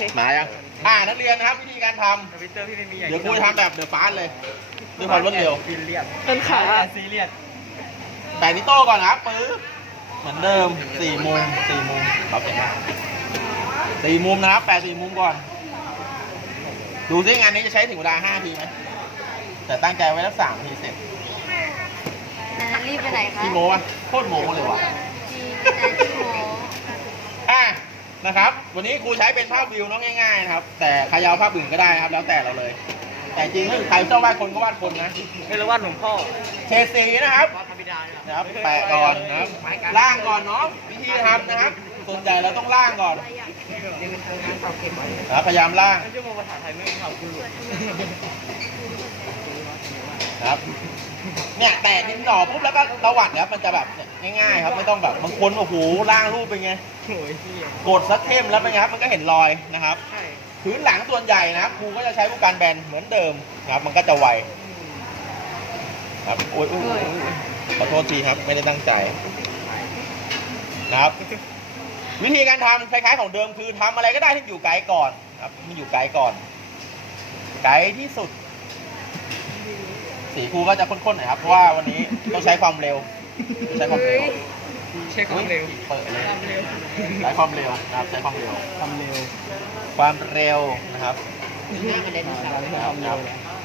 เคมายังอ่านักเรียนนะครับวิธีการททวิตเตอร์พี่ไม่มีอำย่างเดี๋ยวครูจะทำแบบเดอะฟาสเลยด้วยความรวดเร็วซีเรียสต้นขาซีเรียสแปะนิโต้ก่อนนะครับปึ๊บเหมือนเดิมสี่มุมสี่มุมครับเห็นไหมสี่มุมนะครับแปะสี่มุมก่อน ดูซิงานนี้จะใช้ถึงเวลาห้าทีไหมแต่ตั้งใจไว้แล้วสามทีเสร็จนารีบไปไหนคะพี่โมวะโคตรโมเลยว่ะจีนาที่โมอะ นะครับ วันนี้ครูใช้เป็นภาพวิวเน้องง่ายๆนะครับ แต่ใครจะเอาภาพอื่นก็ได้นะครับ แล้วแต่เราเลย แต่จริงถ้าใครชอบวาดคนก็วาดคนนะไม่รู้ว่าหลวงพ่อเฉดสีนะครับว่าพระบิดาเนี่ยนะครับ แปะก่อนนะครับล่างก่อนเนาะวิธีทำนะครับส่วนใหญ่เราต้องล่างก่อนนะครับพยายามล่างชั่วโมงภาษาไทยไม่มีเขาคุณหลุดนะครับ เนี่ยแตะดินสอปุ๊บแล้วก็ตวัดนะครับมันจะแบบเนี่ยง่ายๆ ครับไม่ต้องแบบบางคนโอ้โหล่างรูปเป็นไงโอ้ยพี่กดซักเข้มแล้วเป็นไงครับมันก็เห็นรอยนะครับ ใช่พื้นหลังส่วนใหญ่นะครับครูก็จะใช้ผู้การแบนเหมือนเดิมนะครับมันก็จะไวครับโอ้ยโอ้ยโอ้ยโอ้ยขอโทษทีครับไม่ได้ตั้งใจนะครับ วิธีการทำคล้ายๆของเดิมคือทำอะไรก็ได้ที่อยู่ไกลก่อนครับมันอยู่ไกลก่อน ไกลที่สุด สีครูก็จะข้นๆหน่อยครับเพราะว่าวันนี้ต้องใช้ความเร็วต้องใช้ความเร็วเช็คความเร็วเปิดเลยใช้ความเร็วนะครับใช้ความเร็วความเร็ว ความเร็วนะครับความเร็ว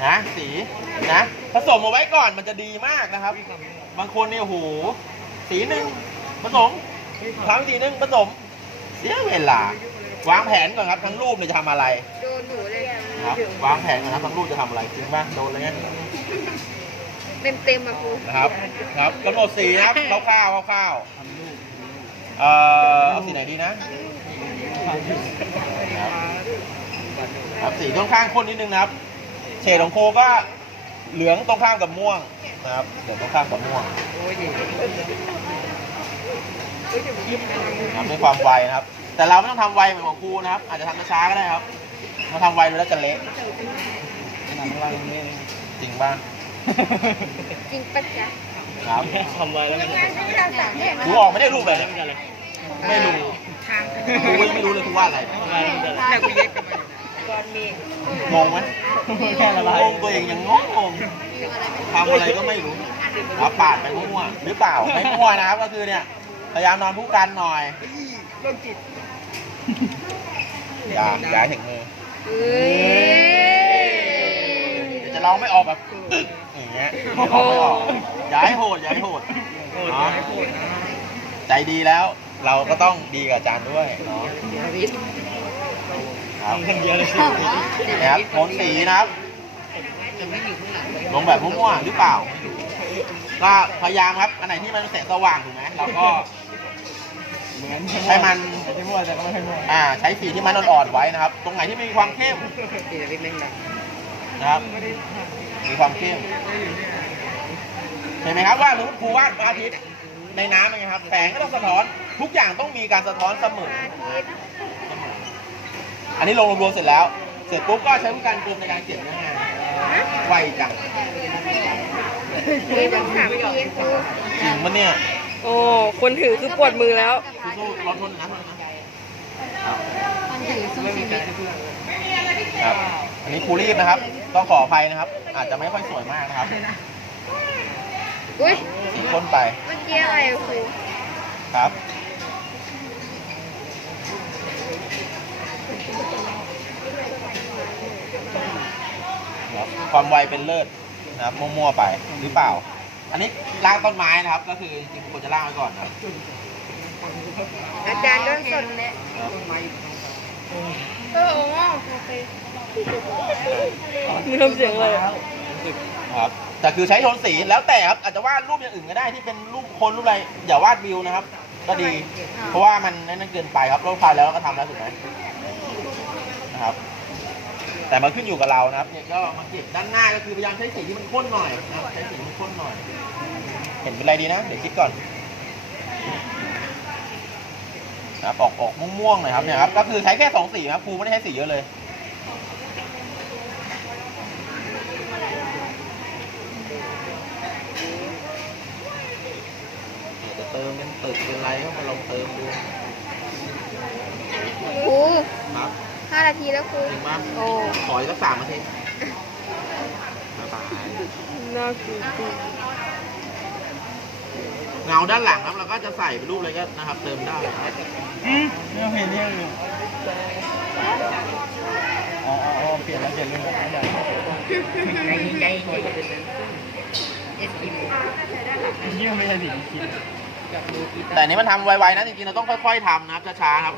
นะสีนะผสมเอาไว้ก่อนมันจะดีมากนะครับ บางคนเนี่ยโอ้โหสีหนึ่งผสมทำสีหนึ่งผสมเสียเวลาวางแผนก่อนครับทั้งรูปเนี่ยจะทำอะไรโดนหนูเลยนะครับวางแผนก่อนครับทั้งรูปจะทำอะไรจริงป่ะโดนเลยไง เต็มเต็มๆอะครูนะครับครับกำหนดสีนะครับคร่าวๆคร่าวๆเอ่อเอาสีไหนดีนะ ครับสีค่อนข้างข้นนิดนึงนะครับ เฉดของโคก็เหลืองตรงข้ามกับม่วงนะครับเหลืองตรงข้ามกับม่วงโอ้ยนะครับด้วยความไวนะครับ แต่เราไม่ต้องทำไวเหมือนของครูนะครับ อาจจะทำช้าๆก็ได้ครับเราทำไวดูแล้วจะเละหนังรังนี่จริงป่ะ จริงปะจ๊ะครับทำไว้แล้วมันไม่ทำสามเนี่ยครูออกไม่ได้รูปเลยแล้วมันจะอะไรไม่รู้ครูก็ไม่รู้เลยครูวาดอะไรทำไว้แล้วมันจะอะไรแต่กูเย็กกันมางงไหมแค่ละลายงงตัวเองยังงงงงทำอะไรก็ไม่รู้ครับปาดไปมั่วๆหรือเปล่าไม่มั่วนะครับก็คือเนี่ยพยายามนอนผู้กันหน่อยโรคจิตอย่าอย่าให้ถึงมือเฮ้ยเดี๋ยวจะร้องไม่ออกแบบอึ๊กอย่าง เงี้ยร้องไม่ออกอย่าให้โหดอย่าให้โหดโหดนะโหดนะใจดีแล้ว เราก็ต้องดีกับอาจารย์ด้วยเนาะครับทำคนเดียวเลยนะครับโทนสีนะครับลงแบบมั่วๆหรือเปล่า ก็พยายามครับ อันไหนที่มันแสงสว่างถูกไหมเราก็เหมือนใช้มันที่มั่วแต่ก็ไม่ให้มั่วอ่า ใช้สีที่มันอ่อนๆไว้นะครับ ตรงไหนที่มีความเข้มสีจะเล่นกันนะครับ มีความเข้มเห็นไหมครับว่าสมมติครูวาดพระอาทิตย์ในน้ำเป็นไงครับแสงก็ต้องสะท้อนทุกอย่างต้องมีการสะท้อนเสมออันนี้ลงรวมๆเสร็จแล้ว เสร็จปุ๊บก็ใช้ผู้การกลมในการเขียนหน้างานไวจังนี่ต้องถามพี่ครูจริงปะเนี่ยโอ้คนถือคือปวดมือแล้วสู้ๆรอทนนะทนนะคนถือสู้ชีวิตครับอันนี้ครูรีบนะครับ ต้องขออภัยนะครับ อาจจะไม่ค่อยสวยมากนะครับอุ้ยสีข้นไป เมื่อกี้อะไรอะครูครับครับ ความไวเป็นเลิศนะครับมั่วๆไปหรือเปล่า อันนี้ล่างต้นไม้นะครับ ก็คือจริงๆควรจะล่างไว้ก่อนนะครับอาจารย์เรื่องสดเนี่ยเออโอ้โห โอเคมึงทำเสียงอะไรอะครับ แต่คือใช้โทนสีแล้วแต่ครับอาจจะวาดรูปอย่างอื่นก็ได้ที่เป็นรูปคนรูปอะไรอย่าวาดวิวนะครับ ก็ดี เพราะว่ามันนั่นเกินไปครับรูปพายแล้วก็ทำแล้วถูกไหมนะครับ แต่มันขึ้นอยู่กับเรานะครับ เนี่ยก็มาเก็บด้านหน้าก็คือพยายามใช้สีที่มันข้นหน่อยนะครับใช้สีที่มันข้นหน่อย เห็นเป็นไรดีนะ เดี๋ยวคิดก่อนนะครับออกออกม่วงๆหน่อยครับเนี่ยครับก็คือใช้แค่สองสีนะครับครูไม่ได้ใช้สีเยอะเลย เดี๋ยวจะเติมเป็นตึกเป็นอะไรก็มาลองเติมดูครูครับถ้านาทีแล้วครูจริงปะโอ้ขออีกสักสามนาทีบ๊ายบายน่ากินจริงเงาด้านหลังครับเราก็จะใส่เป็นรูปอะไรก็นะครับ เติมได้นะครับอืมไม่เห็นเนี่ยเลยอ๋ออ๋ออ๋อเปลี่ยนแล้วเปลี่ยนเลยไม่ได้ใจใจใจเอสกิโมยี่ไม่ใช่สีคิดกับมือกีตา แต่ร์อันนี้มันทำไวๆนะจริงๆเราต้องค่อย ๆทำนะครับช้าๆครับ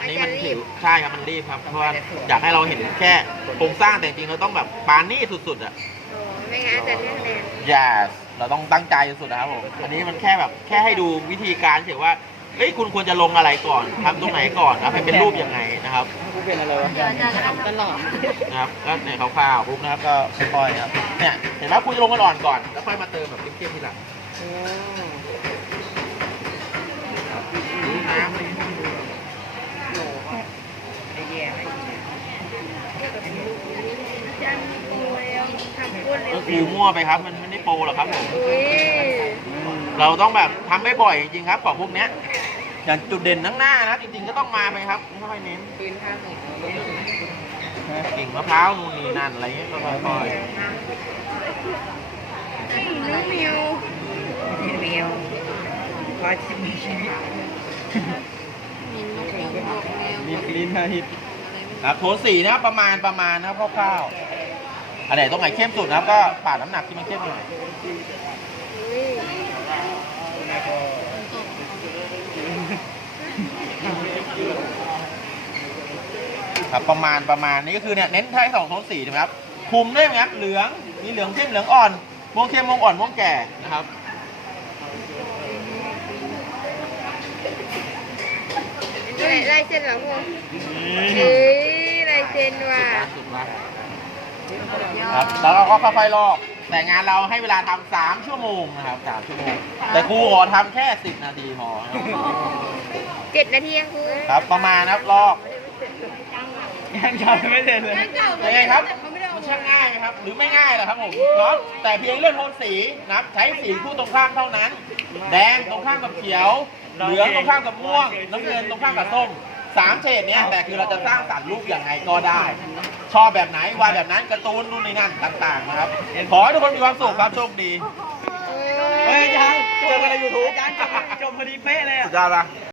อันนี้มันผิวใช่ครับมันรีบครับเพราะว่าอยากให้เราเห็นแค่โครงสร้างแต่จริงๆเราต้องแบบปานนี่สุดๆอะ โอ้ไม่งั้นอาจารย์เรื่องแรง yes เราต้องตั้งใจสุดๆนะครับผม อันนี้มันแค่แบบแค่ให้ดูวิธีการเฉยว่าเฮ้ยคุณควรจะลงอะไรก่อนทำตรงไหนก่อนนะครับให้เป็นรูปยังไงนะครับกูเป็นอะไรวะเดี๋ยวอาจารย์ทำตลอด นะครับ ก็เนี่ยคร่าวๆปุ๊บนะครับก็ค่อยๆครับ เนี่ย เห็นไหมคุณจะลงกันอ่อนก่อน แล้วค่อยมาเติมแบบเข้มๆทีหลังดู น้ำอะไรอย่างเงี้ยไอเดียไอเดียอาจารย์โอ้ยทำก้นเลยก็คือมั่วไปครับ มันไม่ได้โปรหรอกครับผมเราต้องแบบทำไม่บ่อยจริงครับของพวกเนี้ยอย่างจุดเด่นข้งหน้านะจริงๆก็ต้องมาไปครับไม่ค่อยเน้นปืนข้างหนึ่งกิ่งมะพร้าวนู่นนี่นั่นอะไรเงี้ยก็ค่อยน้องมิวเรียวพอจะมีชีวิต มีคลีนมาฮิตครับโทนสีนะครับประมาณประมาณนะครับคร่าวๆอันไหนตรงไหนเข้มสุดนะครับก็ปาดน้ำหนักที่มันเข้มหน่อยครับประมาณประมาณนี้ก็คือเนี่ยเน้นใช้สองโทนสีนะครับคุมได้ไหมครับเหลืองมีเหลืองเข้มเหลืองอ่อนม่วงเข้มม่วงอ่อนม่วงแก่นะครับ ลายลายเส้นเหรอครูเอ้ยลายเส้นว่ะสุดละครับแล้วเราก็ค่อยๆลอก แต่งานเราให้เวลาทำสามชั่วโมงนะครับสามชั่วโมง แต่ครูขอทำแค่สิบนาทีพอนะครับเจ็ดนาทีอะครูครับประมาณนะครับลอกยังจำไม่เสร็จเลยยังไงครับมัน ช่างง่ายไหมครับ หรือไม่ง่ายเหรอครับผมเนาะแต่เพียงเรื่องโทนสีนะครับใช้สีคู่ตรงข้ามเท่านั้น แดงตรงข้ามกับเขียว เหลืองตรงข้ามกับม่วง น้ำเงินตรงข้ามกับส้มสามเฉดเนี้ยแต่คือเราจะสร้างสรรค์รูปอย่างไงก็ได้ ชอบแบบไหนวาดแบบนั้นการ์ตูนนู่นนี่นั่นต่างๆนะครับ ขอให้ทุกคนมีความสุขครับโชคดีโอ้เฮ้ยยอาจารย์เจอกันในยูทูบอาจารย์จบจบพอดีเป๊ะเลยอะ สุดยอดปะ